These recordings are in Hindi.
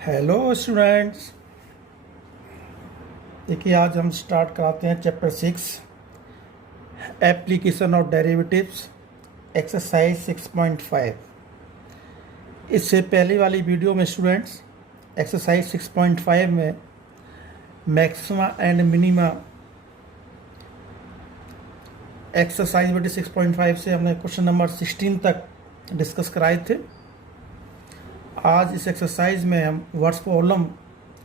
हेलो स्टूडेंट्स, देखिए आज हम स्टार्ट कराते हैं chapter 6 application of derivatives exercise 6.5। इससे पहले वाली वीडियो में स्टूडेंट्स एक्सरसाइज 6.5 में मैक्सिमा एंड मिनिमा एक्सरसाइज बटे 6.5 से हमने क्वेश्चन नंबर 16 तक डिस्कस कराए थे। आज इस एक्सरसाइज में हम वर्ड्स प्रॉब्लम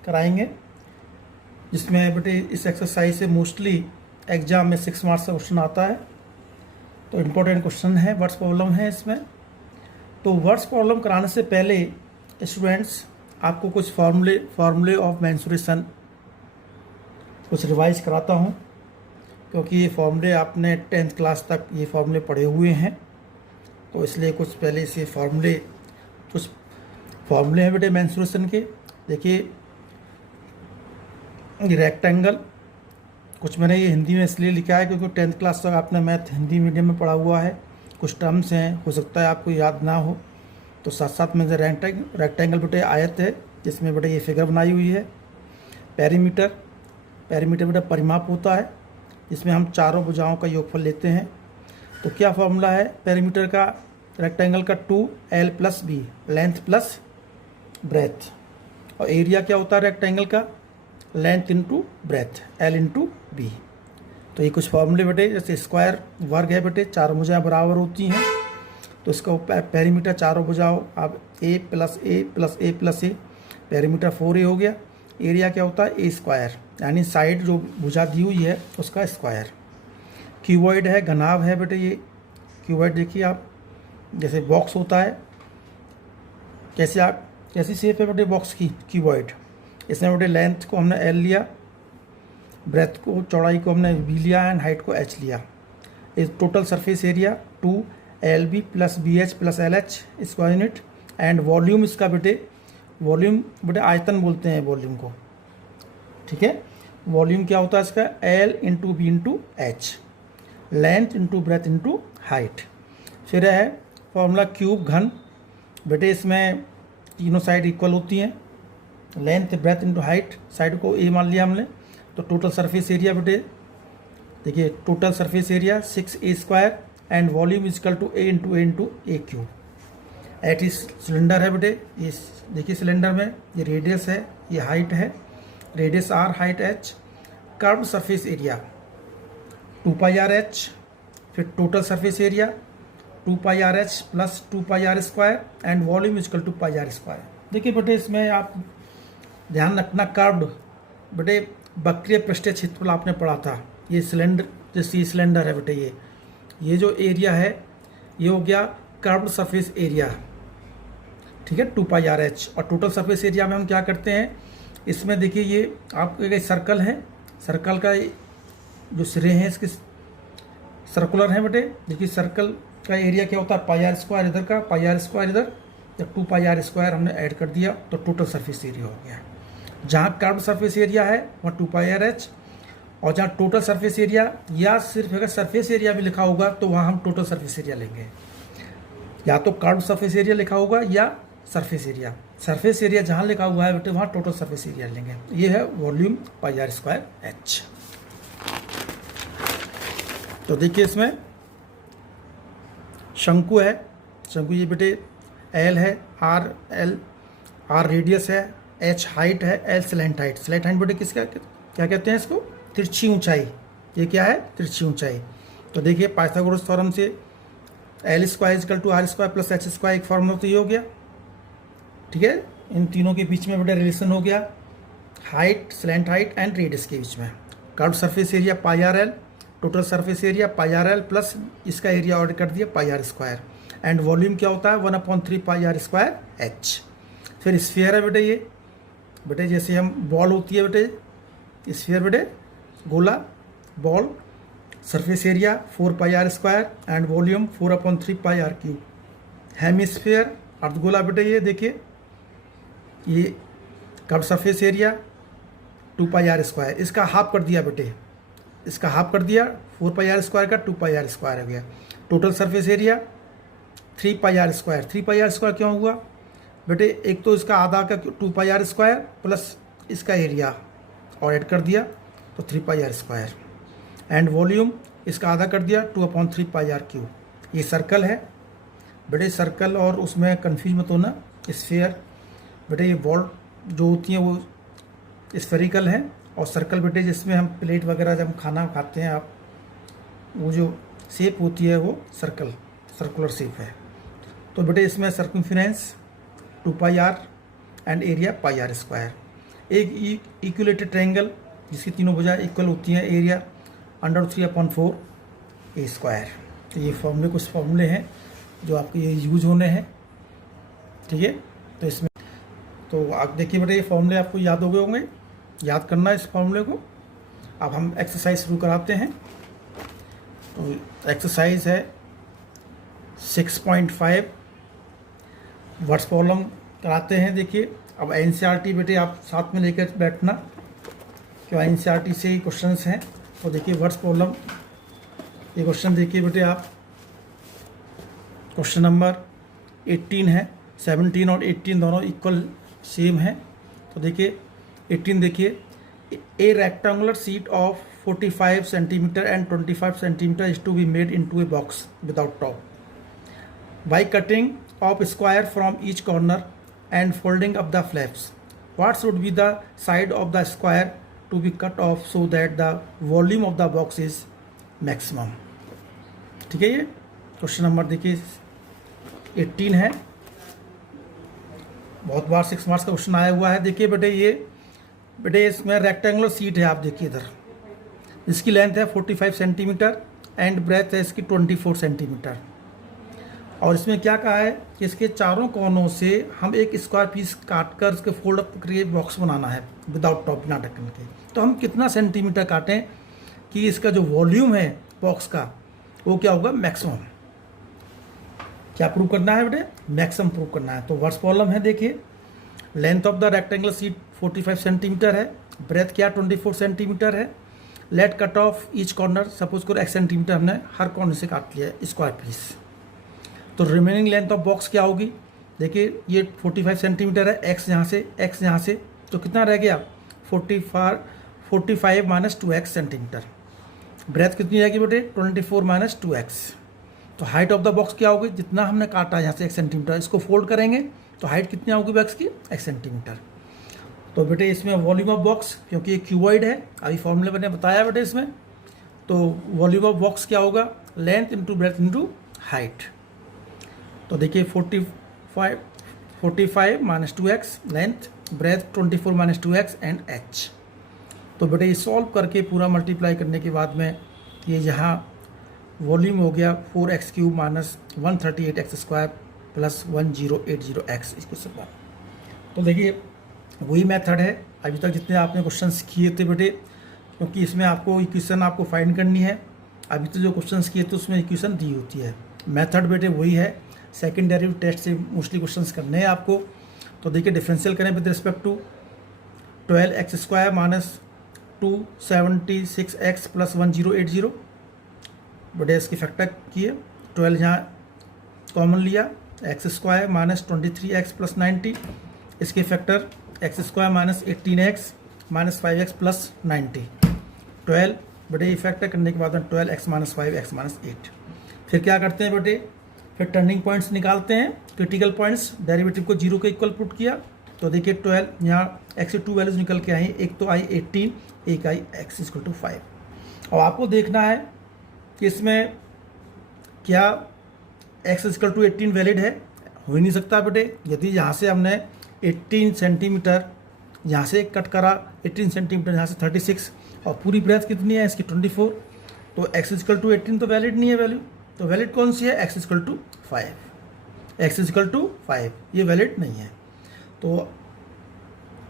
कराएंगे, जिसमें बेटे इस एक्सरसाइज से मोस्टली एग्जाम में 6 मार्क्स का क्वेश्चन आता है। तो इम्पोर्टेंट क्वेश्चन है, वर्ड्स प्रॉब्लम है इसमें। तो वर्ड्स प्रॉब्लम कराने से पहले स्टूडेंट्स आपको कुछ फार्मूले ऑफ मेंसुरेशन कुछ रिवाइज कराता हूँ, क्योंकि ये फार्मूले आपने 10th क्लास तक ये फार्मूले पढ़े हुए हैं। तो इसलिए कुछ पहले से कुछ फार्मूले हैं बेटे मेंसुरेशन के। देखिए रेक्टेंगल, कुछ मैंने ये हिंदी में इसलिए लिखा है क्योंकि 10th क्लास तक आपने मैथ हिंदी मीडियम में पढ़ा हुआ है। कुछ टर्म्स हैं, हो सकता है आपको याद ना हो, तो साथ साथ में रेक्टेंगल बेटे आयत है, जिसमें बेटे ये फिगर बनाई हुई है। पेरीमीटर बेटा परिमाप होता है, जिसमें हम चारों भुजाओं का योगफल लेते हैं। तो क्या फॉर्मूला है पेरीमीटर का, रेक्टेंगल का 2l + b, length plus breadth. और एरिया क्या होता है रेक्टेंगल का, length into breadth, l into B. तो ये कुछ फॉर्मूले बेटे, जैसे स्क्वायर वर्ग है बेटे, चारों भुजाएं बराबर होती हैं, तो इसका पेरीमीटर चारों भुजाओं आप a + a + a + a, perimeter 4a हो गया। एरिया क्या होता है a², यानी साइड जो भुजा दी हुई है उसका स्क्वायर। क्यूबॉइड है, घनाभ है बेटे ये क्यूबॉइड। देखिए आप, जैसे बॉक्स होता है, कैसी शेप है बेटे बॉक्स की, क्यूबॉइड। इसमें बेटे लेंथ को हमने l लिया, ब्रेथ को चौड़ाई को हमने b लिया एंड हाइट को h लिया। इस total surface area 2lb + bh + lh square unit. And volume इसका वॉल्यूम बेटे आयतन बोलते हैं वॉल्यूम को, ठीक है। वॉल्यूम क्या होता है इसका, l into B into H, length into breadth into height. फिर है फॉर्मूला क्यूब घन बेटे, इसमें तीनों साइड इक्वल होती हैं, length breadth into height, side को a मान लिया हमने। तो टोटल सरफेस एरिया बेटे, देखिए total surface area 6a² and volume equal to a into a cube. एट इस सिलेंडर है बेटे, ये देखिए सिलेंडर में ये रेडियस है, ये हाइट है, radius r, height h। Curved surface area 2πrh, फिर total surface area 2πrh + 2πr² and volume equal to πr²। देखिए बेटे इसमें आप ध्यान रखना, कर्व्ड बेटे वक्रीय पृष्ठीय क्षेत्रफल आपने पढ़ा था। ये सिलेंडर, जैसे सिलेंडर है बेटे, ये जो एरिया है ये हो गया कर्व्ड सरफेस एरिया, ठीक है, 2πrh। और टोटल सरफेस एरिया में हम क्या करते हैं, इसमें देखिए ये आपके सर्कल है, सर्कल का जो सिरे हैं इसके सर्कुलर हैं बेटे। देखिए सर्कल का एरिया क्या होता है, πr² इधर का, πr² इधर, जब 2πr² हमने ऐड कर दिया तो टोटल सरफेस एरिया हो गया। जहाँ कर्व्ड सरफेस एरिया है वहाँ 2πrh, और जहाँ टोटल सरफेस एरिया या सिर्फ अगर सरफेस एरिया भी लिखा होगा तो वहाँ हम टोटल सरफेस एरिया लेंगे, या तो कर्व्ड सरफेस एरिया लिखा होगा या सरफेस एरिया। सरफेस एरिया जहाँ लिखा हुआ है बेटे वहाँ टोटल सरफेस एरिया लेंगे। ये है वॉल्यूम πr²h। तो देखिए इसमें शंकु है, शंकु ये बेटे l है, r रेडियस है, h हाइट है, l slant height. Slant height बेटे किसका क्या कहते हैं इसको, तिरछी ऊंचाई। ये क्या है, तिरछी ऊंचाई। तो देखिए पाइथागोरस थ्योरम से l² = r² + h² एक फॉर्मूला तो ये हो गया, ठीक है। इन तीनों के बीच में बेटा रिलेशन हो गया, height, slant height and radius के बीच में। Curved surface area πrl, total surface area πrl plus इसका एरिया ऑर्डर कर दिया πr²। एंड वॉल्यूम क्या होता है 1/3 πr²h। फिर स्फीयर है बेटे, ये बेटे जैसे हम बॉल होती है बेटे, स्फीयर बेटे गोला ball, surface area 4πr² and volume 4/3 πr³। Hemisphere अर्धगोला बेटे, ये देखिए ये कर्व्ड सरफेस एरिया 2πr², इसका हाफ कर दिया बेटे, इसका हाफ कर दिया, 4πr² का 2πr² हो गया। Total surface area 3πr²। 3πr² क्यों हुआ, बेटे एक तो इसका आधा का 2 पाई आर स्क्वायर प्लस इसका एरिया और ऐड कर दिया तो 3 पाई आर स्क्वायर, एंड वॉल्यूम इसका आधा कर दिया 2/3 पाई आर क्यूब। ये सर्कल है बेटे, सर्कल और उसमें कन्फ्यूज मत होना, स्फीयर बेटे ये बॉल जो होती हैं वो स्फेरिकल है, और सर्कल बेटे जिसमें हम प्लेट वगैरह जब खाना खाते हैं आप, वो जो शेप होती है वो सर्कुलर शेप है। तो बेटे इसमें circumference 2 pi R and area pi R square. एक इक्वलेटेड ट्रायंगल जिसकी तीनों भुजाएं इक्वल होती हैं, एरिया √3/4 ए स्क्वायर। तो ये फॉर्मूले कुछ फॉर्मूले हैं जो आपके ये यूज होने हैं, ठीक है। तो इसमें तो आप देखिए बेटे ये फॉर्मूले आपको याद हो गए होंगे, याद करना है इस फॉर्मूले को। अब हम एक्सरसाइज शुरू कराते हैं। तो एक्सरसाइज है 6.5 वर्ड्स प्रॉब्लम कराते हैं। देखिए अब एनसीईआरटी बेटे आप साथ में लेकर बैठना, क्यों एनसीईआरटी से ही क्वेश्चंस हैं। तो देखिए वर्ड्स प्रॉब्लम, ये क्वेश्चन देखिए बेटे आप, क्वेश्चन नंबर 18 है। 17 और 18 दोनों इक्वल सेम है। तो देखिए 18 देखिए, a rectangular sheet of 45 centimetre and 25 centimetre is to be made into a box without top by cutting off square from each corner and folding up the flaps. What should be the side of the square to be cut off so that the volume of the box is maximum? ठीक है, ये क्वेश्चन नंबर देखिए 18 है, बहुत बार 6 मार्क्स का क्वेश्चन आया हुआ है। देखिए बेटे ये बेटे इसमें रेक्टेंगुलर सीट है, आप देखिए इधर, इसकी लेंथ है 45 सेंटीमीटर एंड ब्रेथ है इसकी 24 सेंटीमीटर। और इसमें क्या कहा है कि इसके चारों कोनों से हम एक स्क्वायर पीस काट कर उसके फोल्ड अप करके बॉक्स बनाना है विदाउट टॉप, बिना ढक्कन के। तो हम कितना सेंटीमीटर काटें कि इसका जो वॉल्यूम है बॉक्स का वो क्या होगा, मैक्सिमम। क्या प्रूव करना है बेटे, मैक्सिमम प्रूव करना है। तो वर्ड्स प्रॉब्लम है, देखिए length of the rectangular sheet 45 centimetre है, ब्रेथ क्या 24 सेंटीमीटर है। Let cut off each corner, suppose करो x सेंटीमीटर हमने हर कॉर्नर से काट लिया है स्क्वायर पीस। तो रिमेनिंग लेंथ ऑफ बॉक्स क्या होगी, देखिए ये 45 सेंटीमीटर है, x यहाँ से तो कितना रह गया 45 माइनस 2x सेंटीमीटर। ब्रेथ कितनी रहेगी बेटे 24 माइनस 2x। तो हाइट ऑफ द बॉक्स क्या होगी, जितना हमने काटा यहाँ से 1 सेंटीमीटर, इसको फोल्ड करेंगे तो हाइट कितनी होगी बॉक्स की 1 सेंटीमीटर। तो बेटे इसमें वॉल्यूम ऑफ बॉक्स, क्योंकि ये क्यूबॉइड है, अभी फॉर्मूले मैंने बताया बेटे इसमें, तो वॉल्यूम ऑफ बॉक्स क्या होगा, length into breadth into height. तो देखिए 45 minus 2x length, breadth 24 minus 2x and h। तो बेटे ये सॉल्व करके पूरा मल्टीप्लाई करने के बाद में ये यहाँ वॉल्यूम हो गया 4x³ minus 138x square plus 1080x, इसको सब। तो देखिए वही मेथड है अभी तक जितने आपने क्वेश्चंस किए थे बेटे, क्योंकि इसमें आपको इक्वेशन आपको फाइंड करनी है। अभी तो जो क्वेश्चंस किए थे उसमें इक्वेशन दी होती है, मेथड बेटे वही है। सेकेंड डेरिवेटिव टेस्ट से मोस्टली क्वेश्चंस करने हैं आपको। तो देखिए डिफरेंशियल करें with respect to 12x square minus 276x plus 1080, बड़े इसकी फैक्टर किए, 12 यहाँ कॉमन लिया, x square minus 23x plus 90, इसके factor x square minus 18x minus 5x plus 90, 12 बटे फैक्टर करने के बाद 12x माइनस 5x माइनस 8। फिर क्या करते हैं बेटे, फिर टर्निंग पॉइंट्स निकालते हैं, क्रिटिकल पॉइंट्स, डेरिवेटिव को 0 के इक्वल पुट किया। तो देखिए 12 यहाँ x से 2 वैल्यूज निकल के आई, एक तो आई 18, एक आई x इक्वल टू 5। और आपको देखना है कि इसमें क्या x इक्वल टू 18 वैलिड है, हो ही नहीं सकता बेटे। यदि यहाँ से हमने 18 सेंटीमीटर यहाँ से कट करा, 18 सेंटीमीटर यहाँ से 36, और पूरी ब्रेथ कितनी है इसकी 24, तो x इक्वल टू 18 तो वैलिड नहीं है वैल्यू। तो वैलिड कौन सी है, x equal to 5, x equal to 5, ये वैलिड नहीं है। तो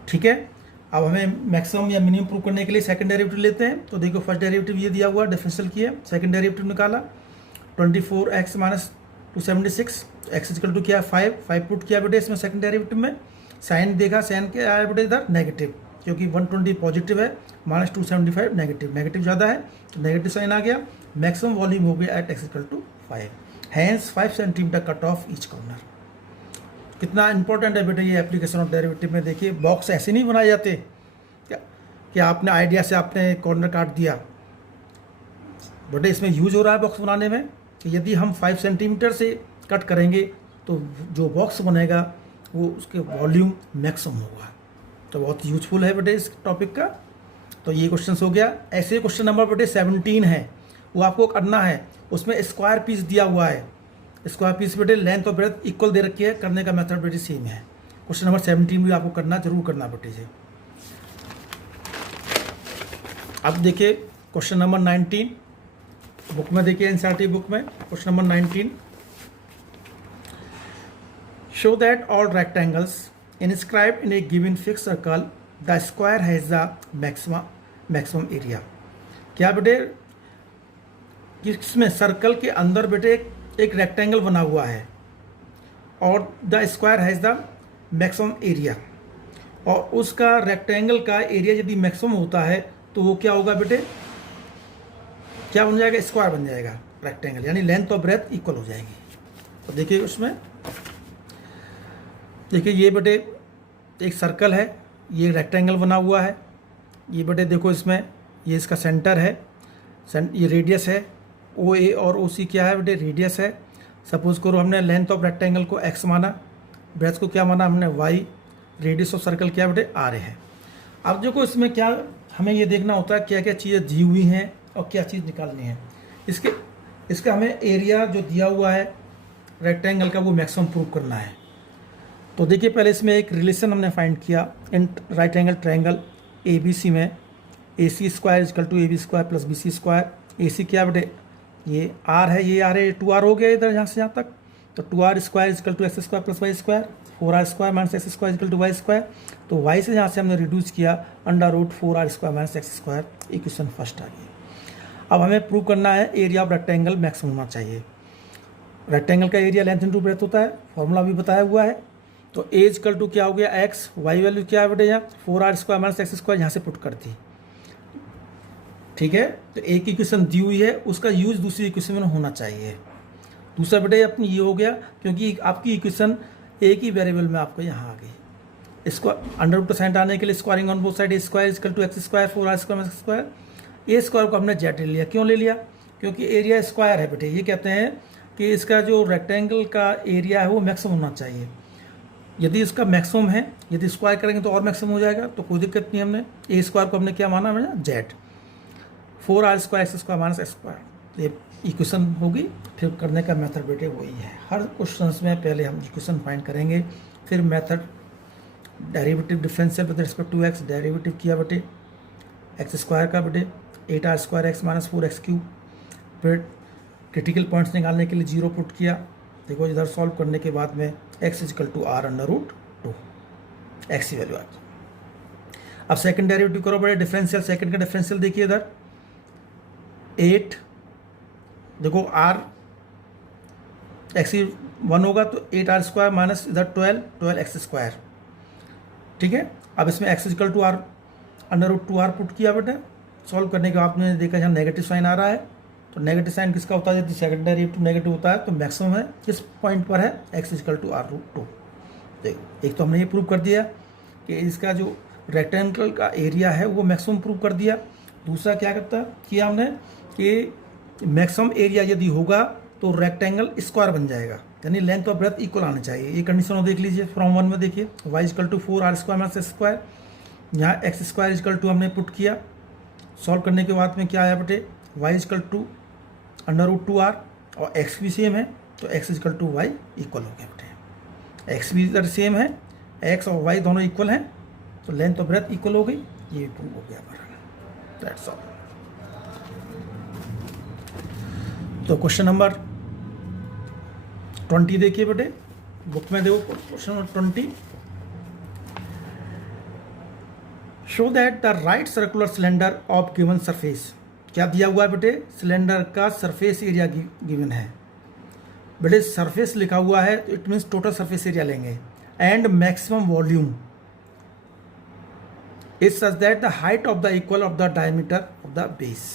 ठीक है, अब हमें मैक्सिमम या मिनिमम प्रूव करने के लिए सेकंड डेरिवेटिव लेते हैं। तो देखो फर्स्ट डेरिवेटिव ये दिया हुआ, डिफरेंशियल किया, सेकंड डेरिवेटिव निकाला 24x minus 276, x equal to किया 5 पुट किया बेटे इसमें सेकंड डेरिवेटिव में। साइन देखा, साइन क्या आया बेटे इधर नेगेटिव, क्योंकि 120 पॉजिटिव है, माइनस 275 नेगेटिव, नेगेटिव ज़्यादा है तो नेगेटिव साइन आ गया। मैक्सिमम वॉल्यूम हो गया at x equal to 5, hence 5 centimetre cut off each corner. कितना इंपॉर्टेंट है बेटा ये एप्लीकेशन ऑफ डेरिवेटिव में। देखिए बॉक्स ऐसे नहीं बनाए जाते क्या कि आपने आइडिया से आपने कॉर्नर काट दिया, बेटा इसमें यूज हो रहा है बॉक्स बनाने में कि यदि हम 5 सेंटीमीटर से कट करेंगे तो जो बॉक्स बनेगा वो उसके वॉल्यूम मैक्सिमम होगा। तो बहुत यूजफुल है बेटे इस टॉपिक का। तो ये क्वेश्चन हो गया। ऐसे क्वेश्चन नंबर बेटे 17 है, वो आपको करना है। उसमें स्क्वायर पीस दिया हुआ है, स्क्वायर पीस बेटे लेंथ और ब्रेथ इक्वल दे रखी है, करने का मेथड बेटे सेम है। क्वेश्चन नंबर 17 भी आपको करना जरूर करना बेटे से। अब देखिए क्वेश्चन नंबर 19 बुक में, देखिए एनसीईआरटी बुक में question number 19, show that all rectangles inscribed in a given fixed circle the square has the maximum area। क्या बेटे किसमें सर्कल के अंदर बेटे एक रेक्टेंगल बना हुआ है और the square has the maximum area, और उसका रेक्टेंगल का एरिया यदि मैक्सिमम होता है तो वो क्या होगा बेटे, क्या बन जाएगा, स्क्वायर बन जाएगा रेक्टेंगल, यानी लेंथ और ब्रेथ इक्वल हो जाएगी। तो देखिए उसमें देखिए ये बेटे एक सर्कल है, ये रेक्टेंगल बना हुआ है, ये बेटे देखो इसमें ये इसका सेंटर है, ये रेडियस है, ओ ए और ओ सी क्या है बेटे, रेडियस है। सपोज करो हमने लेंथ ऑफ रेक्टेंगल को एक्स माना, ब्रेथ को क्या माना हमने वाई, रेडियस ऑफ सर्कल क्या बेटे आर है। अब देखो इसमें क्या हमें ये देखना होता है क्या क्या चीज़ें दी हुई हैं और क्या चीज़ निकालनी है। इसका हमें एरिया जो दिया हुआ है रेक्टेंगल का वो मैक्सिमम प्रूव करना है। तो देखिए पहले इसमें एक रिलेशन हमने फाइंड किया in right angle triangle A B C में, A C square equal to A B square plus B C square. A C क्या बेटे ये आर है, ये आर है, 2r हो गया इधर यहाँ से यहाँ तक। तो 2r square equal to X square plus Y square, 4r square minus X square equal to Y square. तो वाई से यहाँ से हमने रिड्यूस किया under root 4r square minus X square, equation first आ गई। अब हमें प्रूव करना है एरिया ऑफ रेक्टेंगल मैक्सिमम होना चाहिए। रेक्टेंगल का एरिया लेंथ इंटू ब्रेथ होता है, फॉर्मूला भी बताया हुआ है। तो ए इजकल टू क्या हो गया एक्स, वाई वैल्यू क्या है बेटे यहाँ 4r square minus X square, यहाँ से पुट कर दी, ठीक है। तो एक इक्वेशन दी हुई है, उसका यूज दूसरी इक्वेशन में होना चाहिए। दूसरा बेटे अपनी ये हो गया क्योंकि आपकी इक्वेशन एक ही वेरिएबल में आपको यहाँ आ गई। इसको अंडर रूट साइन आने के लिए squaring on both side, A square equal to X square 4r square minus square. A square को हमने जेड ले लिया, क्यों ले लिया, क्योंकि एरिया स्क्वायर है बेटे। ये कहते हैं कि इसका जो रेक्टेंगल का एरिया है वो मैक्सिमम होना चाहिए। यदि इसका मैक्सिमम है, यदि स्क्वायर करेंगे तो और मैक्सिमम हो जाएगा, तो कोई दिक्कत नहीं। हमने ए स्क्वायर को हमने क्या माना मैंने Z, 4r square x square minus X square, ये इक्वेशन होगी। फिर करने का मेथड बेटे वही है, हर क्वेश्चन में पहले हम इक्वेशन फाइंड करेंगे, फिर method derivative differential with respect to X, derivative किया बेटे एक्स स्क्वायर का बेटे 8r square X minus 4x cube. फिर क्रिटिकल पॉइंट्स निकालने के लिए 0 पुट किया। देखो इधर सॉल्व करने के बाद में x equal to r under root 2, X की वैल्यू आ गई। अब सेकंड डेरिवेटिव करो बड़े, डिफरेंशियल, सेकंड का डिफरेंशियल देखिए इधर 8, देखो r x 1 होगा तो 8r स्क्वायर माइनस इधर 12 एक्स स्क्वायर, ठीक है। अब इसमें x equal to r under root 2r put किया बेटे। सॉल्व करने के बाद आपने देखा यहाँ नेगेटिव साइन आ रहा है, तो नेगेटिव साइन किसका होता है, यदि सेकंड डेरिवेटिव नेगेटिव होता है तो मैक्सिमम है किस पॉइंट पर है, x equal to r root 2। देखो एक तो हमने ये प्रूव कर दिया कि इसका जो रेक्टेंगल का एरिया है वो मैक्सिमम प्रूव कर दिया। दूसरा क्या करता किया हमने कि मैक्सिमम एरिया यदि होगा तो रेक्टेंगल स्क्वायर बन जाएगा, यानी लेंथ और ब्रेथ इक्वल आने चाहिए। ये कंडीशन देख लीजिए फ्रॉम 1 में, देखिए y equal to 4r square minus X square, यहाँ एक्स स्क्वायर इजकल टू हमने पुट किया। सॉल्व करने के बाद में क्या आया बेटे y equal to under root 2r, और x भी सेम है तो x equal to Y equal हो गया बेटे। x भी इधर सेम है, x और y दोनों इक्वल हैं तो लेंथ और ब्रेथ इक्वल हो गई, ये प्रूव हो गया हमारा। That's all. तो क्वेश्चन नंबर 20 देखिए बेटे, बुक में देखो question number 20, show that the right circular cylinder of given surface. क्या दिया हुआ है बेटे, सिलेंडर का सरफेस एरिया गिवन है बेटे। सरफेस लिखा हुआ है तो it means total surface area लेंगे, and maximum volume is such that the height of the equal of the diameter of the base.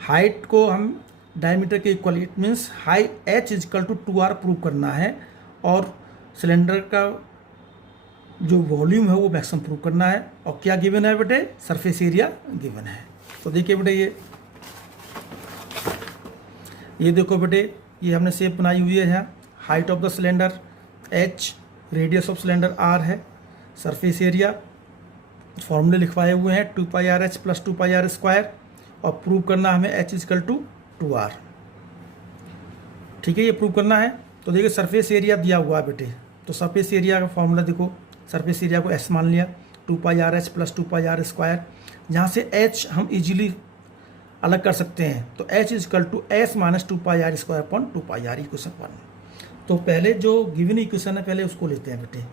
Height को हम डायमीटर के equal, it means high h equal to 2r prove करना है, और सिलेंडर का जो वॉल्यूम है वो मैक्सिमम प्रूव करना है। और क्या गिवन है बेटे, सरफेस एरिया गिवन है। तो देखिए बेटे ये देखो बेटे, ये हमने शेप बनाई हुई है यहाँ। Height of the cylinder h, radius of cylinder r है, सरफेस एरिया फॉर्मूले लिखवाए हुए हैं 2πRh + 2πr², और प्रूव करना हमें h = 2r। ठीक है, ये प्रूव करना है। तो देखिए सरफेस एरिया दिया हुआ है बेटे, तो सरफेस एरिया का फॉर्मूला देखो, सरफेस एरिया को s मान लिया 2πRh + 2πr², जहाँ से h हम इजीली अलग कर सकते हैं। तो h = s - 2πr²/2πr इक्वेशन 1। तो पहले जो गिवन इक्वेशन है पहले उसको लेते हैं बेटे,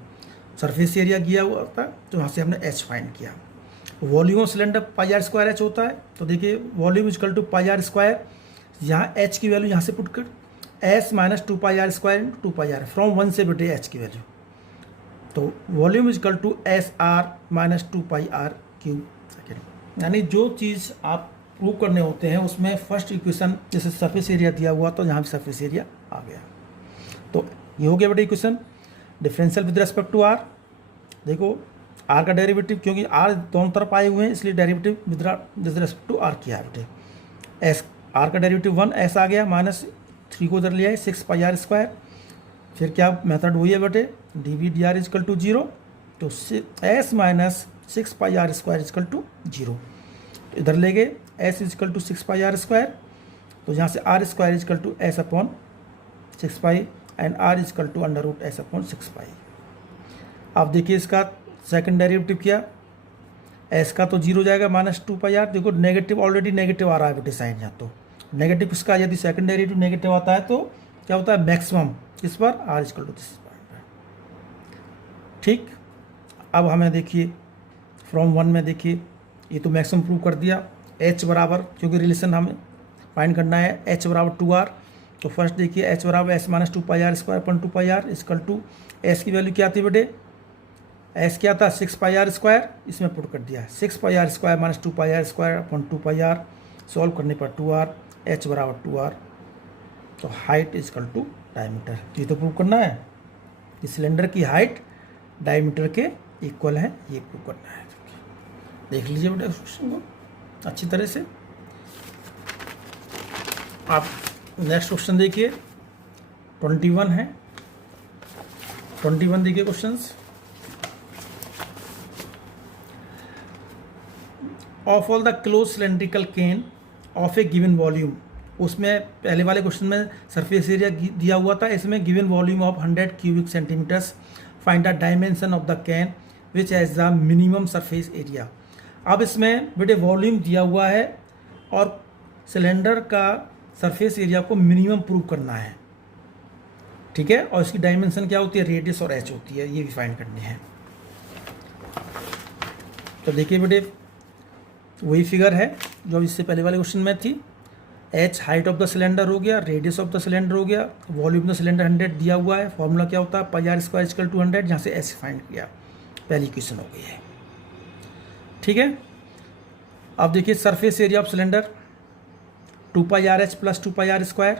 सरफेस एरिया दिया हुआ था तो वहाँ से हमने h फाइंड किया। वॉल्यूम ऑफ सिलेंडर πr²h होता है, तो देखिए वॉल्यूम = πr², यहाँ h की वैल्यू यहाँ से पुट कर s - 2πr²/2πr, फ्रॉम 1 से बेटे h की वैल्यू। तो वॉल्यूम = SR - 2πr³, यानी जो चीज़ आप प्रूव करने होते हैं उसमें फर्स्ट इक्वेशन, जैसे सरफेस एरिया दिया हुआ तो यहाँ भी सरफेस एरिया आ गया। तो ये हो गया बेटा equation. Differential with respect to r, देखो r का डेरिवेटिव, क्योंकि r दोनों तरफ आए हुए हैं इसलिए derivative with respect to r किया है बेटे। s r का डेरिवेटिव 1 s आ गया, -3 को उधर लिया है 6πr²। फिर क्या मेथड हुई है बेटे, dv/dr = 0, तो s - 6πr² = 0, इधर ले गए s = 6πr², तो यहाँ से r² = s/6π and r = √s/6π। अब देखिए इसका सेकंड डेरिवेटिव किया, s का तो 0 जाएगा -2πr। देखो नेगेटिव, ऑलरेडी नेगेटिव आ रहा है बेटे साइन, यहाँ तो नेगेटिव इसका यदि सेकंड डेरिवेटिव नेगेटिव आता है तो क्या होता है, मैक्सिमम किस पर, r = दिस पॉइंट। ठीक, अब हमें देखिए फ्रॉम 1 में देखिए ये तो मैक्सिमम प्रूव कर दिया। h बराबर, क्योंकि रिलेशन हमें फाइंड करना है, h = 2r, तो फर्स्ट देखिए h = s - 2πr²/2πr = s की वैल्यू क्या थी बेटे, s क्या था 6πr², इसमें पुट कर दिया 6πr² - 2πr²/2πr, सॉल्व करने पर 2r, h = 2r। तो हाइट = डायमीटर, ये तो प्रूव करना है कि सिलेंडर की हाइट डायमीटर के इक्वल है, ये प्रूव करना है। देख लीजिए बेटा क्वेश्चन को अच्छी तरह से। आप नेक्स्ट क्वेश्चन देखिए, 21 है, 21 देखिए questions. Of all the closed cylindrical can of a given volume, उसमें पहले वाले क्वेश्चन में सरफेस एरिया दिया हुआ था, इसमें given volume of 100 cubic centimetres, find the dimension of the can which has the minimum surface area. अब इसमें बेटे वॉल्यूम दिया हुआ है और सिलेंडर का सरफेस एरिया को मिनिमम प्रूव करना है, ठीक है, और इसकी डायमेंशन क्या होती है, रेडियस और h होती है, ये भी फाइंड करनी है। तो देखिए बेटे वही फिगर है जो इससे पहले वाले क्वेश्चन में थी। h height of the cylinder हो गया, रेडियस ऑफ द सिलेंडर हो गया, वॉल्यूम ऑफ द सिलेंडर 100 दिया हुआ है, फॉर्मूला क्या होता है πr² = 100, जहाँ से h फाइंड किया, पहली इक्वेशन हो गई है। ठीक है, अब देखिए surface area of cylinder 2πRh + 2πr²,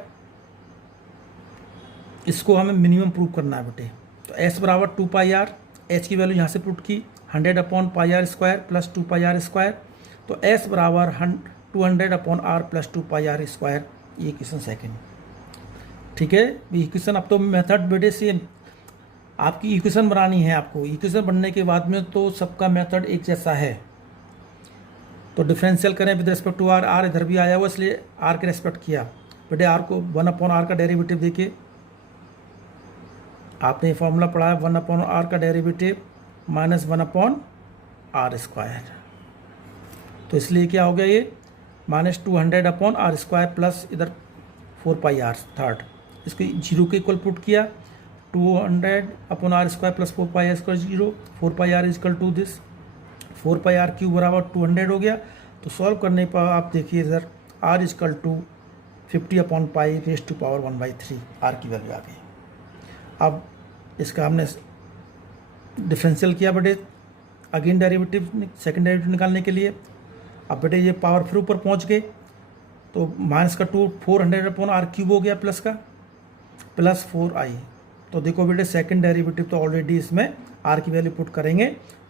इसको हमें मिनिमम प्रूव करना है बेटे। तो s = 2πr, h की वैल्यू यहाँ से पुट की 100/πr² + 2πr², तो s = 200/r + 2πr², ये इक्वेशन सेकेंड। ठीक है, इक्वेशन अब तो मेथड बेटे सेम, आपकी इक्वेशन बनानी है आपको, इक्वेशन बनने के बाद में तो सबका मेथड एक जैसा है। तो डिफरेंशियल करें with respect to r, r इधर भी आया हुआ इसलिए r के रेस्पेक्ट किया बेटे। r को 1/r का डेरिवेटिव देखिए, आपने फॉर्मूला पढ़ा है 1/r का डेरिवेटिव -1/r², तो इसलिए क्या हो गया ये -200/r² प्लस इधर 4πr थर्ड, इसको 0 के इक्वल पुट किया, 200/r² + 4πr² 0, 4πr = this 4πr³ = 200 हो गया। तो सॉल्व करने पर आप देखिए इधर r = 50/π⁻⁴ r की वैल्यू आ गई। अब इसका हमने डिफरेंशियल किया बेटे, अगेन डेरिवेटिव, सेकंड डेरिवेटिव निकालने के लिए। अब बेटे ये पावर फिर ऊपर पहुंच गए, तो -2 400/r³ हो गया, प्लस का प्लस 4i तो देखो बेटे सेकंड डेरिवेटिव तो ऑलरेडी इसमें आर की वैल्यू पुट करेंगे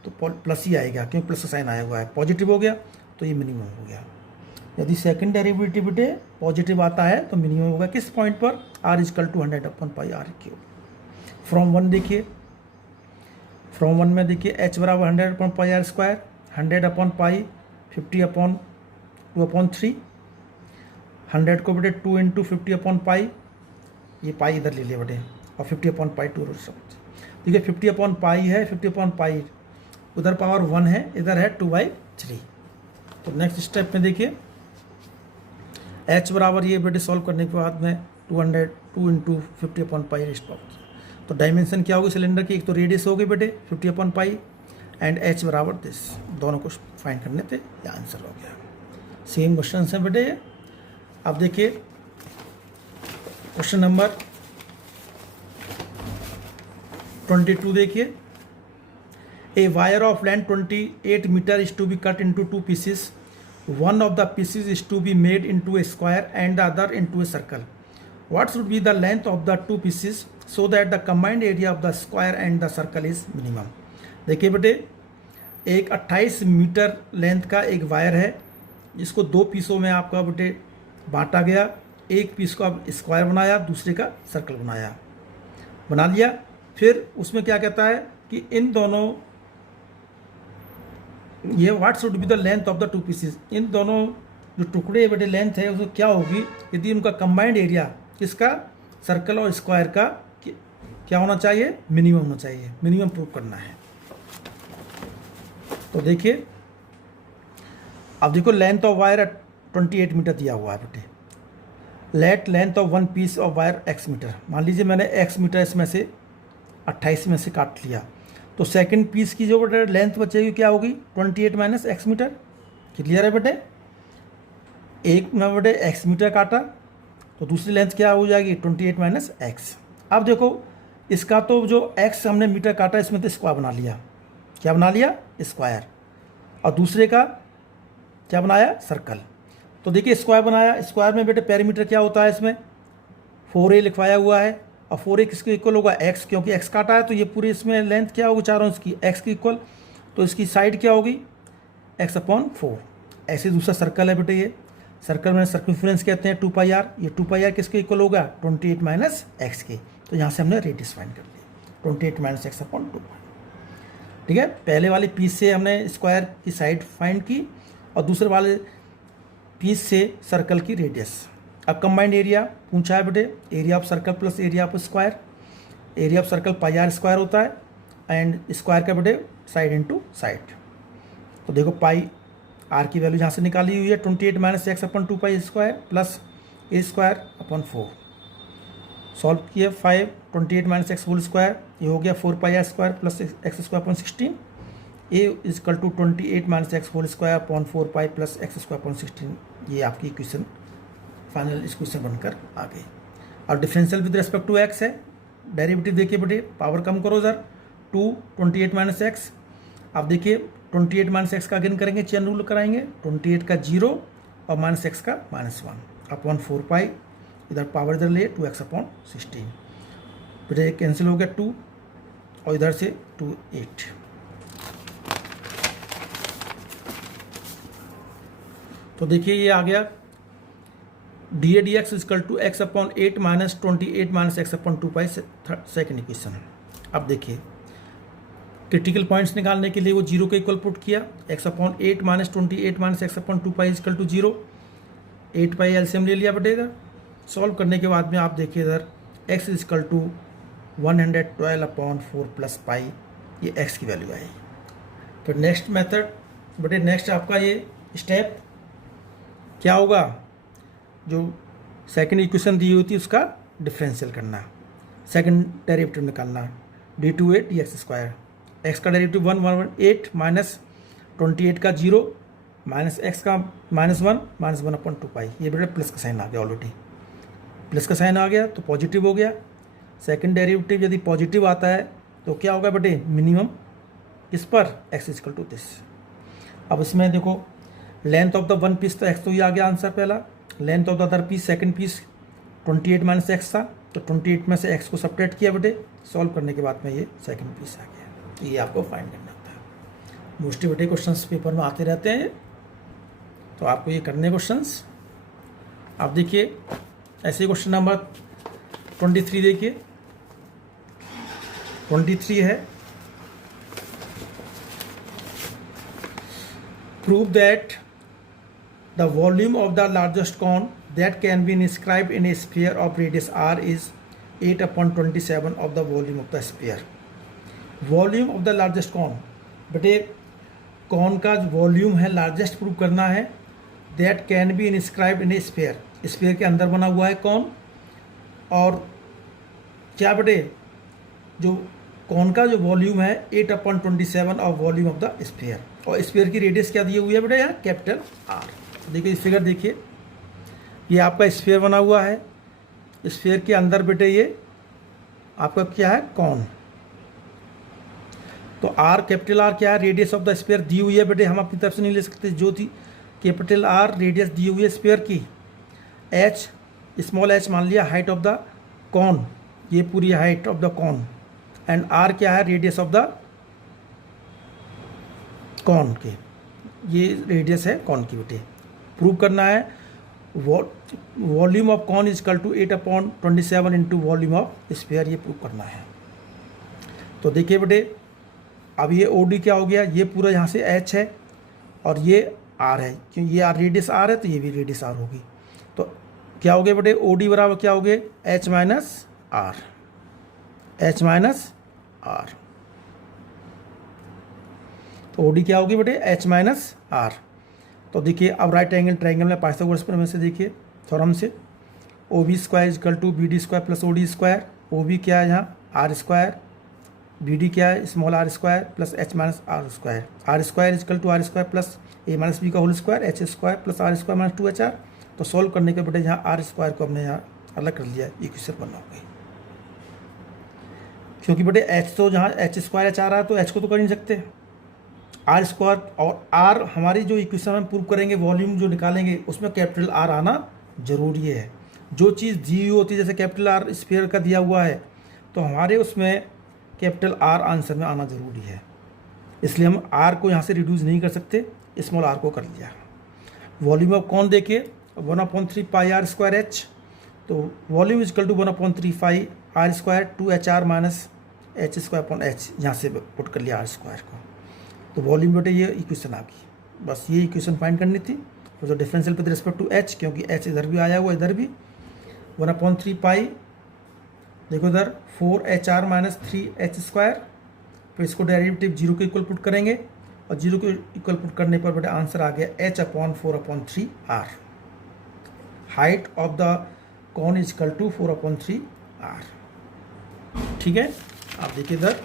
तो प्लस ही आएगा, क्योंकि प्लस का साइन आया हुआ है, पॉजिटिव हो गया तो ये मिनिमम हो गया। यदि सेकंड डेरिवेटिव बेटे पॉजिटिव आता है तो मिनिमम होगा किस पॉइंट पर, are is equal to 100/πr³। From 1 देखिए, फ्रॉम 1 में देखिए h बराबर 100/πr², 100/π 50/2/3, 100 को बेटे 2 × 50/π, ये पाई इधर ले लिया बेटे, और 50/π2 देखिए 50/π है, 50/π उधर पावर 1 है, इधर है 2/3। तो नेक्स्ट स्टेप में देखिए h बराबर ये बेटे सॉल्व करने के बाद में 2 × 50/π। तो डायमेंशन क्या होगी सिलेंडर की, एक तो रेडियस हो गई बेटे 50/π एंड h बराबर दिस, दोनों को फाइंड करने थे, ये आंसर हो गया। सेम क्वेश्चन है बेटे ये। अब देखिए क्वेश्चन नंबर 22 देखिए, a wire of length 28 metre is to be cut into 2 pieces, one of the pieces is to be made into a square and the other into a circle. What should be the length of the 2 pieces so that the combined area of the square and the circle is minimum? देखिए बेटे एक 28 मीटर लेंथ का एक वायर है, जिसको 2 पीसों में आपका बेटे बांटा गया, एक पीस को आप स्क्वायर बनाया, दूसरे का सर्कल बना लिया। फिर उसमें क्या कहता है कि इन दोनों, ये what should be the length of the 2 pieces, इन दोनों जो टुकड़े बेटे लेंथ है उसको क्या होगी यदि उनका कंबाइंड एरिया किसका, सर्कल और स्क्वायर का क्या होना चाहिए, मिनिमम होना चाहिए, मिनिमम प्रूव करना है। तो देखिए अब देखो लेंथ ऑफ वायर 28 मीटर दिया हुआ है बेटे, let length of 1 piece of wire x metre, मान लीजिए मैंने x मीटर इसमें से 28 में से काट लिया, तो सेकंड पीस की जो बेटे लेंथ बचेगी क्या होगी, 28 माइनस x मीटर। क्लियर है बेटे, एक में बेटे x मीटर काटा तो दूसरी लेंथ क्या हो जाएगी, 28 माइनस x। अब देखो इसका तो जो x हमने मीटर काटा इसमें तो स्क्वायर बना लिया, क्या बना लिया, स्क्वायर, और दूसरे का क्या बनाया, सर्कल। तो देखिए स्क्वायर बनाया, स्क्वायर में बेटे पेरीमीटर क्या होता है, इसमें 4a लिखवाया हुआ है, और 4a किसके इक्वल होगा, x, क्योंकि x काटा है तो ये पूरी इसमें लेंथ क्या होगी चारों इसकी x की इक्वल, तो इसकी साइड क्या होगी x/4। ऐसे दूसरा सर्कल है बेटे, ये सर्कल में सर्कमफ्रेंस कहते हैं 2πr, ये 2πr किसके इक्वल होगा, 28 माइनस x के। तो यहाँ से हमने रेडियस फाइंड कर ली 28 माइनस x/2। ठीक है, पहले वाले पीस से हमने स्क्वायर की साइड फाइंड की और दूसरे वाले पीस से सर्कल की रेडियस। अब कंबाइंड एरिया पूछा है बेटे, area of circle plus area of square, area of circle πr² होता है एंड स्क्वायर का बेटे साइड इनटू साइड। तो देखो पाई आर की वैल्यू यहाँ से निकाली हुई है 28 minus x/2π² plus a²/4। Solve किया 5, 28 माइनस x² ये हो गया 4πr² plus x²/16, a equal to 28 minus x² 4π plus x²/16। ये आपकी इक्वेशन फाइनल इक्वेशन बनकर आ गई। और differential with respect to x है, डेरिवेटिव देखिए बेटे, पावर कम करो सर, 2 28 माइनस x। अब देखिए 28 माइनस x का अगेन करेंगे, चेन रूल कराएंगे, 28 का 0 और माइनस x का -1/4π, इधर पावर इधर ले 2x/16, बेटे कैंसिल हो गया 2 और इधर से 2 8। तो देखिए ये आ गया dA dx equal to x/8 minus 28 minus x/2π second equation. अब देखिए क्रिटिकल पॉइंट्स निकालने के लिए वो 0 के इक्वल पुट किया, x/8 minus 28 minus x/2π equal to 0, 8π LCM ले लिया बेटे। इधर सॉल्व करने के बाद में आप देखिए इधर x इजकल टू 112/4 प्लस π, ये x की वैल्यू आई। तो नेक्स्ट मेथड बेटे, नेक्स्ट आपका ये स्टेप क्या होगा, जो सेकंड इक्वेशन दी हुई थी उसका डिफरेंशियल करना, सेकंड डेरिवेटिव निकालना, d2a dx², x का डेरिवेटिव 118 माइनस 28 का 0 माइनस x का -1 माइनस 1/2π। ये बेटा प्लस का साइन आ गया, ऑलरेडी प्लस का साइन आ गया तो पॉजिटिव हो गया। सेकंड डेरिवेटिव यदि पॉजिटिव आता है तो क्या होगा बेटे, मिनिमम किस पर, x इजकल टू दिस। अब इसमें देखो लेंथ ऑफ द 1 पीस तो x तो ये आ गया आंसर पहला, length of the other piece second piece 28 minus x था, तो 28 में से x को सब्ट्रैक्ट किया बेटे सॉल्व करने के बाद में ये सेकंड पीस आ गया। ये आपको फाइंड करना होता है। मोस्टली बड़े क्वेश्चंस पेपर में आते रहते हैं, तो आपको ये करने क्वेश्चंस। आप देखिए ऐसे क्वेश्चन नंबर 23 देखिए, 23 है, prove that the volume of the largest cone that can be inscribed in a sphere of radius r is 8/27 of the volume of the sphere. Volume of the largest cone, बेटे कॉन का जो वॉल्यूम है लार्जेस्ट प्रूव करना है। That can be inscribed in A sphere, sphere के अंदर बना हुआ है कॉन। और क्या बेटे जो कॉन का जो वॉल्यूम है 8/27 of volume of the sphere, और स्फीयर की रेडियस क्या दी हुई है बेटे यहाँ कैपिटल आर। देखिए इस फिगर देखिए, ये आपका स्फीयर बना हुआ है, स्फीयर के अंदर बेटे ये आपका क्या है कॉन। तो आर कैपिटल आर क्या है, रेडियस ऑफ द स्फीयर दी हुई है बेटे, हम अपनी तरफ से नहीं ले सकते, जो थी कैपिटल आर रेडियस दी हुई है स्फीयर की। एच स्मॉल एच मान लिया हाइट ऑफ द कॉन, ये पूरी height of the cone. And R क्या है, रेडियस ऑफ द कॉन के, ये रेडियस है कॉन की बेटे। प्रूव करना है volume of cone is equal to 8/27 into volume of sphere, ये प्रूव करना है। तो देखिए बेटे अब ये ओ डी क्या हो गया, ये पूरा यहाँ से एच है और ये आर है, क्योंकि ये आर रेडियस आर है तो ये भी रेडियस आर होगी। तो क्या हो गया बेटे, ओ डी बराबर क्या हो गया, H minus R, H minus R. तो ओ डी क्या होगी बेटे, एच माइनस आर। तो देखिए अब राइट एंगल ट्रायंगल में पाइथागोरस प्रमेय से देखिए थ्योरम से, O B square equal to B D square plus O D square. O B क्या है यहाँ आर स्क्वायर, बी डी क्या है small R square plus H minus R square. R square equal to R square plus A minus B का whole square, H square plus R square minus 2HR। तो सॉल्व करने के बेटे यहाँ आर स्क्वायर को हमने यहाँ अलग कर लिया, इक्वेशन बनना हो गई। क्योंकि बेटे एच तो जहाँ एच स्क्वायर एच आ रहा है तो एच को तो कर नहीं सकते, आर स्क्वायर और आर हमारी जो इक्वेशन हम प्रूव करेंगे वॉल्यूम जो निकालेंगे उसमें कैपिटल आर आना जरूरी है। जो चीज़ दी हुई होती है जैसे कैपिटल आर स्फीयर का दिया हुआ है तो हमारे उसमें कैपिटल आर आंसर में आना जरूरी है, इसलिए हम आर को यहाँ से रिड्यूस नहीं कर सकते, स्मॉल आर को कर लिया। वॉल्यूम ऑफ कौन देखिए 1/3 पाई आर स्क्वायर एच, तो volume equal to 1/3 pi R square 2HR minus H square upon H, यहाँ से पुट कर लिया आर स्क्वायर को। तो वॉल्यूम बेटे ये इक्वेशन आ गई, बस ये इक्वेशन फाइंड करनी थी। और जो differential with respect to H, क्योंकि एच इधर भी आया हुआ इधर भी 1/3 पाई, देखो इधर 4HR माइनस 3H स्क्वायर। फिर इसको डेरिवेटिव 0 के इक्वल पुट करेंगे और 0 के इक्वल पुट करने पर बेटा आंसर आ गया H/4/3R। Height of the cone is equal to 4/3R। ठीक है, आप देखिए इधर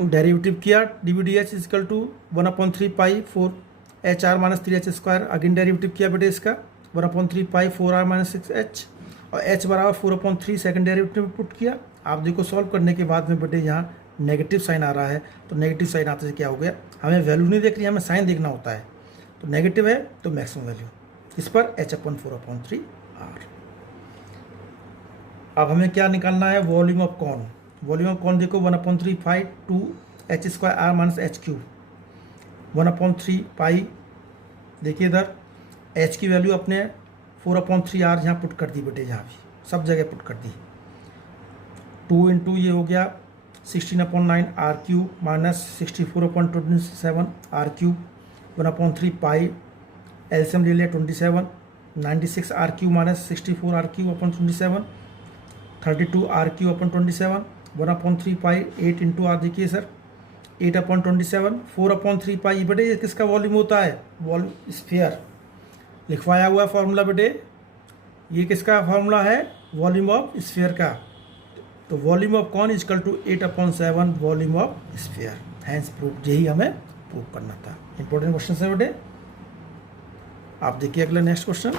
डेरिवेटिव किया, dvdh is equal to 1/3 pi 4HR minus 3H square. Again derivative किया बेटे इसका 1/3 पाई 4R माइनस 6H और H बराबर 4/3 सेकेंड डेरिवेटिव पुट किया। आप देखो सॉल्व करने के बाद में बेटे यहाँ नेगेटिव साइन आ रहा है, तो नेगेटिव साइन आते से क्या हो गया, हमें वैल्यू नहीं देख रही, हमें साइन देखना होता है। तो नेगेटिव है तो मैक्सिमम वैल्यू इस पर H/4/3R। अब हमें क्या निकालना है, volume of cone. Volume of cone देखो 1/3 pi 2H square R minus H cube, 1/3 pi. देखिए इधर H की वैल्यू अपने 4/3R यहाँ पुट कर दी बेटे, यहाँ भी सब जगह पुट कर दी। 2 इंटू ये हो गया 16/9 R cube minus 64/27 R cube, 1/3 pi LCM ले लिया 27, 96 R cube minus 64 R cube upon 27, 32 R cube upon 27, 1/3 pi 8 into R. देखिए सर 8/27, 4/3 पाई बेटे ये किसका वॉल्यूम होता है, वॉल्यूम स्फीयर लिखवाया हुआ है फॉर्मूला बेटे, ये किसका फॉर्मूला है, वॉल्यूम ऑफ स्फीयर का। तो volume of cone is equal to 8/7 volume of sphere, hence proof, यही हमें प्रूव करना था। इंपॉर्टेंट क्वेश्चन है बेटे। आप देखिए अगला नेक्स्ट क्वेश्चन,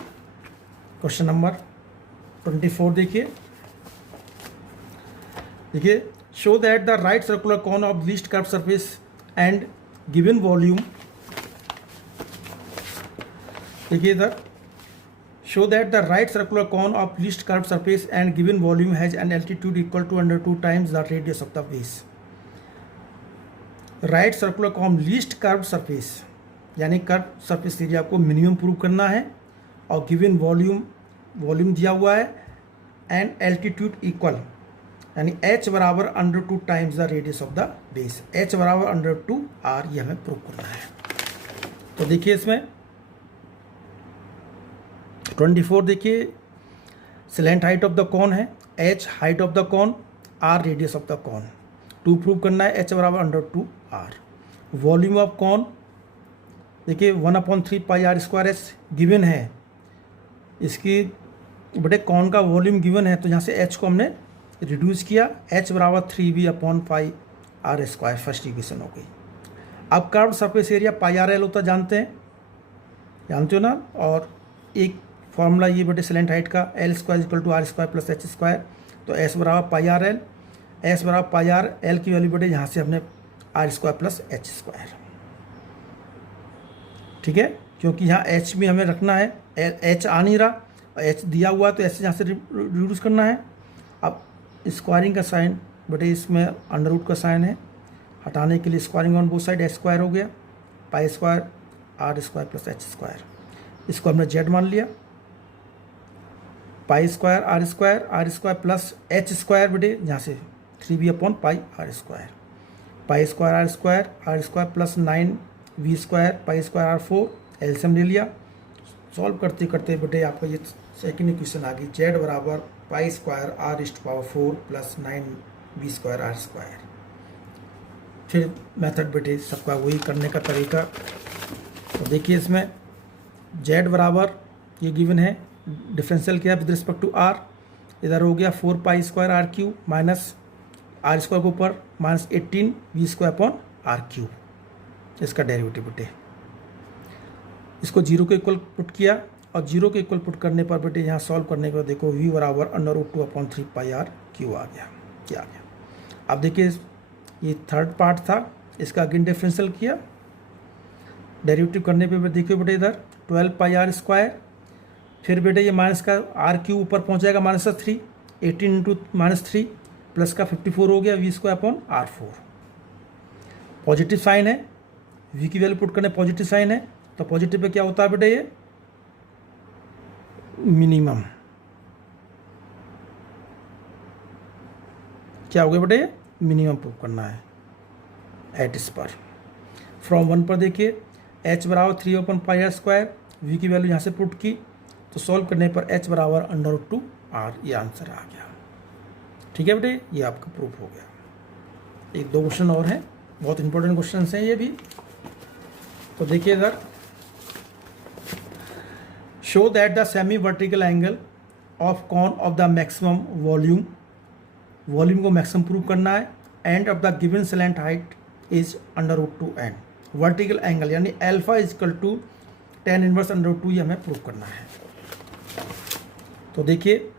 क्वेश्चन नंबर 24 देखिए। देखिए show that the right circular cone of least curve surface and given volume. देखिए इधर show that the right circular cone of least curve surface and given volume has an altitude equal to under 2 times the radius of the base. Right circular cone least curve surface यानी कर्व सरफेस एरिया को मिनिमम प्रूव करना है और गिवन वॉल्यूम दिया हुआ है एंड एल्टीट्यूड इक्वल यानी h बराबर under 2 times the radius of the base, h बराबर अंडर 2 r, ये हमें प्रूव करना है। तो देखिए इसमें 24 देखिए slant height of the cone है, h height of the cone, r radius of the cone. 2 prove करना है, h बराबर under 2 r। Volume of cone देखिए 1/3 pi r square H given है, इसकी बटे कॉन का वॉल्यूम गिवन है, तो यहाँ से h को हमने रिड्यूस किया, h बराबर 3v/पाई r स्क्वायर, फर्स्ट इक्वेशन हो गई। अब curve surface area pi R L होता जानते हो ना, और एक फॉर्मूला ये बटे स्लैंट हाइट का L square equal to R square plus H square, तो S बराबर पाई आर एल, S बराबर पाई आर एल की वैल्यू बटे यहाँ से हमने R square plus H square, ठीक है, क्योंकि यहाँ H भी हमें रखना है, H आ नहीं रहा, H दिया हुआ है तो H यहाँ से रिड्यूस करना है। अब स्क्वायरिंग का साइन बटे इसमें अंडर रूट का साइन है, हटाने के लिए squaring on both side, H square हो गया, pi square r square plus H square, इसको हमने z मान लिया, pi square r square plus H square बटे यहाँ से 3v/पाई r square, pi square r square plus 9v square pi square r4, LCM ले लिया, सॉल्व करते करते बटे आपका ये सेकंड इक्वेशन आ गई, z बराबर pi square r⁴ plus 9v square r square. फिर मेथड बेटे सबका वही करने का तरीका, तो देखिए इसमें z बराबर ये गिवन है, डिफरेंशियल किया विद रिस्पेक्ट टू r, इधर हो गया 4 pi square r³ minus r square के ऊपर माइनस 18v स्क्वायर r³, इसका डेरिवेटिव बेटे, इसको 0 के इक्वल पुट किया और 0 के इक्वल पुट करने पर बेटे यहाँ सॉल्व करने पर देखो v बराबर √2/3 पाई r³ आ गया, क्या आ गया। अब देखिए ये थर्ड पार्ट था, इसका अगेन डिफरेंशियल किया, डेरिवेटिव करने पे देखिए बेटे इधर 12 पाई r स्क्वायर, फिर बेटे ये माइनस का r³ ऊपर पहुँच जाएगा -3, 18 इंटू -3 प्लस का 54 हो गया v square r4, positive sign है, v की वैल्यू पुट करने पॉजिटिव साइन है, तो पॉजिटिव पे क्या होता है बेटे ये मिनिमम, क्या हो गया बेटे मिनिमम प्रूव करना है एट इस पर। फ्रॉम 1 पर देखिए h बराबर 3/पाई r स्क्वायर, v की वैल्यू यहाँ से पुट की तो सॉल्व करने पर h बराबर √2 r, ये आंसर आ गया, ठीक है बेटे, ये आपका प्रूफ हो गया। एक दो क्वेश्चन और हैं, बहुत इंपॉर्टेंट क्वेश्चन हैं ये भी, तो देखिए इधर show that the semi vertical angle of cone of the maximum volume को मैक्सिमम प्रूव करना है, and of the given slant height is √2n, vertical angle यानी alpha equal to tan inverse √2, ये हमें प्रूव करना है। तो देखिए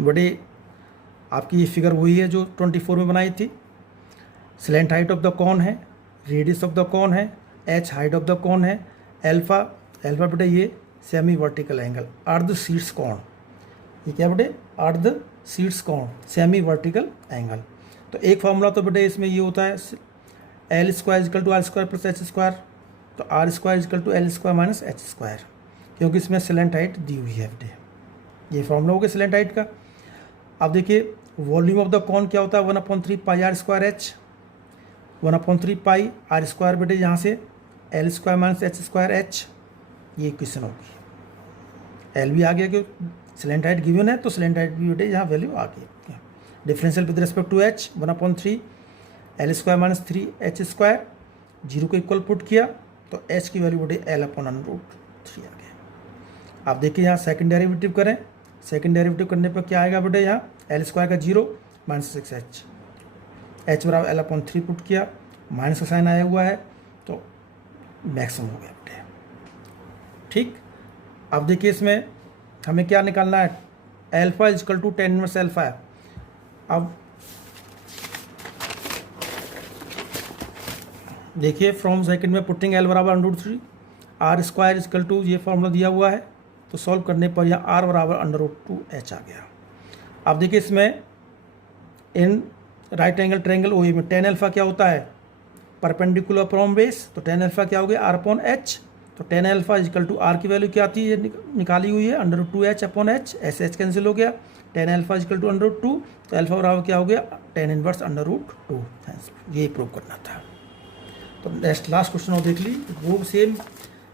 बड़े आपकी ये फिगर वही है जो 24 में बनाई थी, slant height of the cone है, रेडियस ऑफ द कॉन है, h height of the cone है, अल्फा बेटे ये सेमी वर्टिकल एंगल, अर्ध शीर्ष कोण, ये क्या बेटे अर्ध शीर्ष कोण, सेमी वर्टिकल एंगल। तो एक फॉर्मूला तो बेटे इसमें ये होता है L square equal to R square plus H square, तो R square equal to L square minus H square, क्योंकि इसमें स्लैंट हाइट दी हुई है बेटे, ये फॉर्मूला हो गया स्लैंट हाइट का। अब देखिए वॉल्यूम ऑफ द कॉन क्या होता है 1/3 pi r square h, 1/3 pi r square बेटे यहाँ से L square minus H square h, ये इक्वेशन होगी। L भी आ गया क्योंकि स्लैंट हाइट गिवन है, तो स्लैंट हाइट भी बेटे यहाँ वैल्यू आ गई। Differential with respect to h 1/3 L square minus 3h square, 0 को इक्वल पुट किया तो h की वैल्यू बेटे L/√3 आ गया। आप देखिए यहाँ सेकंड डेरिवेटिव करें, सेकंड डेरिवेटिव करने पर क्या आएगा बेटे, यहाँ L स्क्वायर का 0 माइनस 6h, h बराबर L/3 पुट किया, माइनस का साइन आया हुआ है तो मैक्सिमम हो गया बेटे, ठीक। अब देखिए इसमें हमें क्या निकालना है, alpha equal to tan inverse alpha है। अब देखिए फ्रॉम सेकंड में पुटिंग L बराबर √3, R स्क्वायर इजकल टू ये फॉर्मूला दिया हुआ है तो सॉल्व करने पर यहाँ आर बराबर √2h आ गया। अब देखिए इसमें in right angle triangle O में tan अल्फा क्या होता है, परपेंडिकुलर फ्रॉम बेस, तो tan अल्फा क्या हो गया r/h। तो tan alpha equal to R की वैल्यू क्या आती है, निकाली हुई है √2h/h, एच कैंसिल हो गया, tan अल्फा इजिकल टू √2, तो अल्फा बराबर क्या हो गया tan इनवर्स √2। ये प्रूव करना था। तो नेक्स्ट लास्ट क्वेश्चन और देख ली, वो सेम,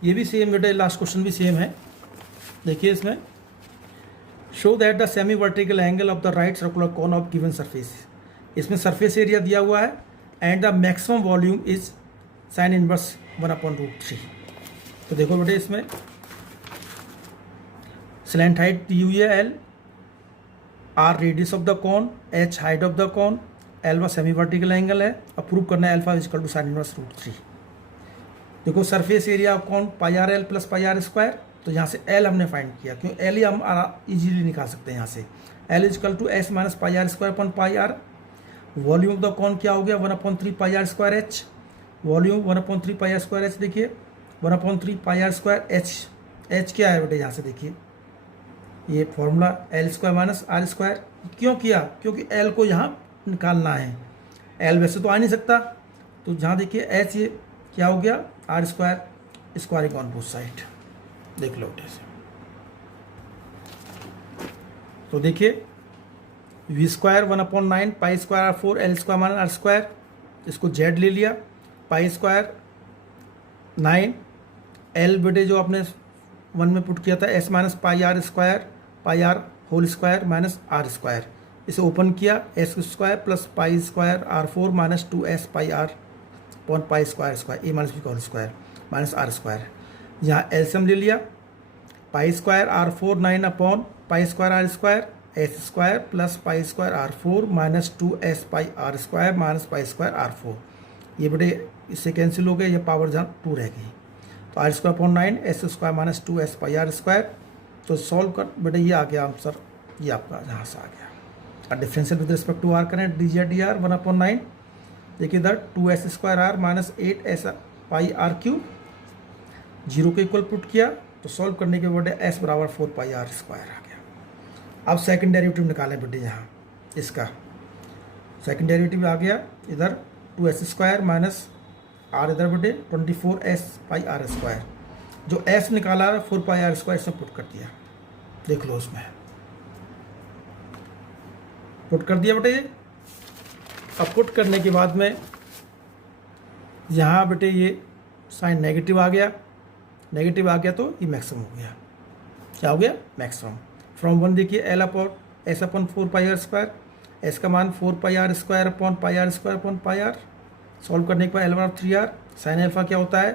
ये भी सेम बेटा, लास्ट क्वेश्चन भी सेम है। देखिए इसमें show that the semi vertical angle of the right circular cone of given surface. इसमें सरफेस एरिया दिया हुआ है and the maximum volume is sine inverse 1/√3। तो देखो बेटे इसमें स्लैंट हाइट दी हुई है L, R radius of the cone, H height of the cone, alpha semi vertical angle है, अप्रूव करना है alpha equal to sine inverse √3। देखो surface area of cone πr/L plus πr², तो यहाँ से L हमने फाइंड किया, क्यों L ही हम इजीली निकाल सकते हैं यहाँ से। L equal to S minus πr²/πr। Volume of the cone क्या हो गया 1/3 πr²h, वॉल्यूम 1/3 πr²h। देखिए 1/3 πr²h, h क्या है बेटे यहाँ से देखिए ये फॉर्मूला L² माइनस r²। क्यों किया, क्योंकि L को यहाँ निकालना है, L वैसे तो आ नहीं सकता, तो जहाँ देखिए h ये क्या हो गया r² squaring on both side. देख लो ऐसे, तो देखिए v² 1/9 π² r4 L² minus r², इसको z ले लिया, π² 9 L बेटे जो आपने 1 में पुट किया था S minus πr² whole square minus r², इसे ओपन किया s² plus π² r4 minus 2s πr/π² a minus b whole square minus r²। यहाँ एलसीएम ले लिया, π² r4 9 π² r² s² plus π² r4 minus 2s πr² minus π² r4। ये बेटे इससे कैंसिल हो गए, ये पावर जहाँ 2 रह गई, तो r²/9 s² minus 2s πr²। तो सॉल्व कर बेटे ये आ गया आंसर, ये आपका यहाँ से आ गया। Differential with respect to R करें, dz/dr 1/9, देखिए इधर 2s² r minus 8s πr³ 0 के इक्वल पुट किया, तो सॉल्व करने के बाद s बराबर 4 πr² आ गया। अब सेकंड डेरिवेटिव निकालें बेटे, यहाँ इसका सेकंड डेरिवेटिव आ गया, इधर 2s² माइनस r इधर बेटे 24s πr², जो s निकाला 4 πr² इसमें पुट कर दिया। देख लो उसमें पुट कर दिया बेटे। अब पुट करने के बाद में यहाँ बेटे ये साइन नेगेटिव आ गया, नेगेटिव आ गया तो ये मैक्सिमम हो गया। क्या हो गया मैक्सिमम। फ्रॉम 1 देखिए L/S/4 πr², s का मान 4 πr²/πr²/πr। सॉल्व करने के बाद L बराबर 3r। साइन अल्फा क्या होता है,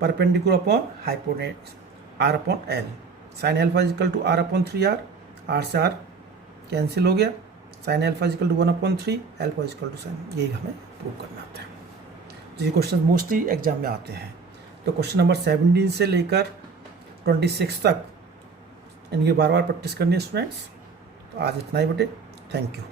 perpendicular upon hypotenuse r/L। Sine alpha equal to r/3r, r से r कैंसिल हो गया, sine alpha equal to 1/3 alpha equal to sine. यही हमें प्रूव करना था। तो ये क्वेश्चन मोस्टली एग्जाम में आते हैं। तो क्वेश्चन नंबर 17 से लेकर 26 तक इनकी बार बार प्रैक्टिस करनी है स्टूडेंट्स। तो आज इतना ही बेटे, थैंक यू।